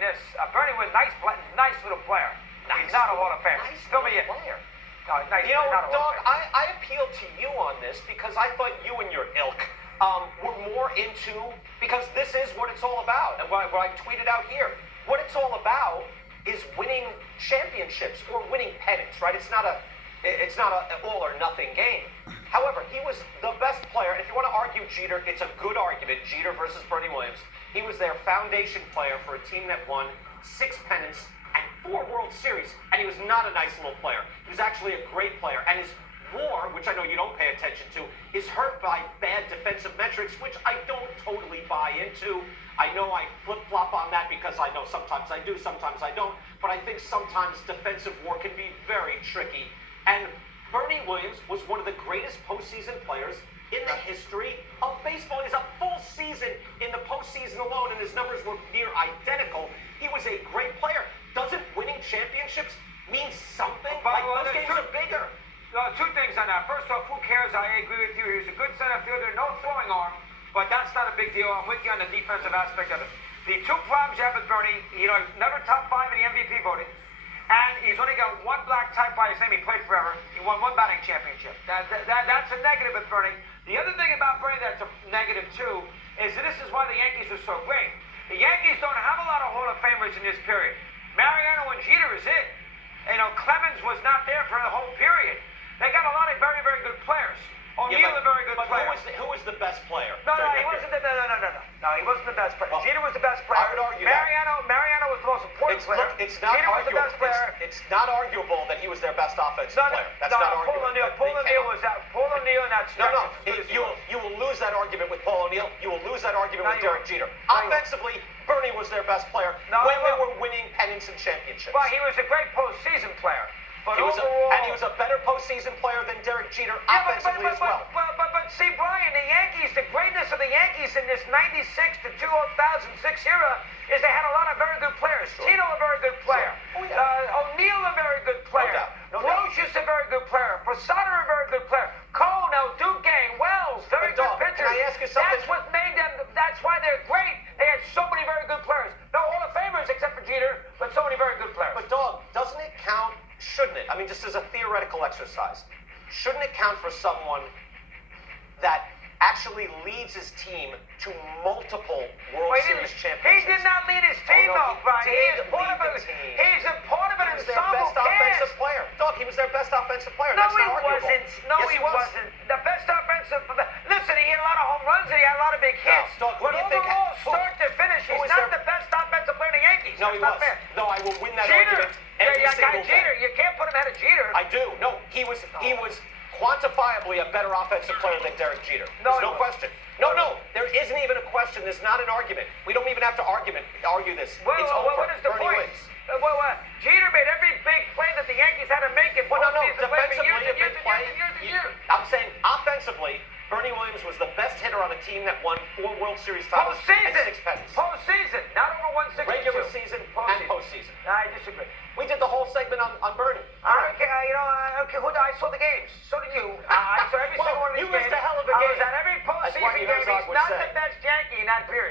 explain this. Bernie was nice little player. He's not a Hall of Famer. Fill me in. Nice, you know, not a Hall Doug, of Famer. I appeal to you on this because I thought you and your ilk were more into, because this is what it's all about. And what I tweeted out here, what it's all about is winning championships or winning pennants, right? It's not a all or nothing game. However, he was the best player. And if you want to argue Jeter, it's a good argument, Jeter versus Bernie Williams. He was their foundation player for a team that won 6 pennants and 4 World Series, and he was not a nice little player. He was actually a great player, and his WAR, which I know you don't pay attention to, is hurt by bad defensive metrics, which I don't totally buy into. I know I flip-flop on that because I know sometimes I do, sometimes I don't, but I think sometimes defensive WAR can be very tricky. And Bernie Williams was one of the greatest postseason players in the history of baseball. He's a full season in the postseason alone, and his numbers were near identical. He was a great player. Doesn't winning championships mean something? Like, those games are bigger. Two things on that. First off, who cares? I agree with you. He was a good center fielder, no throwing arm, but that's not a big deal. I'm with you on the defensive aspect of it. The 2 problems you have with Bernie, never top 5 in the MVP voting, and he's only got 1 black type by his name. He played forever. He won 1 batting championship. That's a negative with Bernie. The other thing about Bernie that's a negative too is that this is why the Yankees were so great. The Yankees don't have a lot of Hall of Famers in this period. Mariano and Jeter is it. Clemens was not there for the whole period. They got a lot of very, very good players. O'Neill, a very good player. Who was the best player? No, he wasn't. No, he wasn't the best player. Jeter was the best player. I would argue Mariano was the most important player. Look, it's not Jeter was the best player. It's not arguable that he was their best offensive player. That's not arguable. Paul O'Neill was out. Paul O'Neill and that. You will lose that argument with Paul O'Neill. You will lose that argument with Derek Jeter. Offensively, Bernie was their best player when they were winning pennants and championships. Well, he was a great postseason player. But he was a better postseason player than Derek Jeter offensively as well. But see, Brian, the Yankees, the greatness of the Yankees in this 96 to 2006 era is they had a lot of very good players. Sure. Tito, a very good player. Sure. Oh, yeah. O'Neill, a very good player. No doubt. Rosius, a very good player. Posada, a very good player. Cone, Duque, Wells, very good pitchers. Can I ask you something? That's what made them. That's why they're great. They had so many very good players. No Hall of Famers except for Jeter, but so many very good players. But Dog, doesn't it count? Shouldn't it? I mean, just as a theoretical exercise, shouldn't it count for someone that actually leads his team to multiple World Series championships? He did not lead his team, though, Brian. He's a part of it. He's a part of an ensemble. He was their best offensive player. Dog, he was their best offensive player. No, That's he not arguable. wasn't. No, yes, he wasn't. The best offensive. Listen, he had a lot of home runs and he had a lot of big hits. No, Dog, but overall, start to finish, he's not the best offensive player in the Yankees. No, he was. No, I will win that Jeter. argument every single Jeter. day. You can't put him ahead of Jeter. I do. No, he was quantifiably a better offensive player than Derek Jeter. There's no question. No, there isn't even a question. There's not an argument. We don't even have to argue this. It's over. What is the Bernie point? wins. Jeter made every big play that the Yankees had to make in Defensively, a big play. years. I'm saying offensively, Bernie Williams was the best hitter on a team that won 4 World Series titles and 6 pennants. Postseason, not over 162. Regular season and postseason. I disagree. We did the whole segment on Bernie. I saw the games. So did you. I saw every single one of these games. You missed a hell of a game. I was at every postseason game. He's not the best Yankee in that period.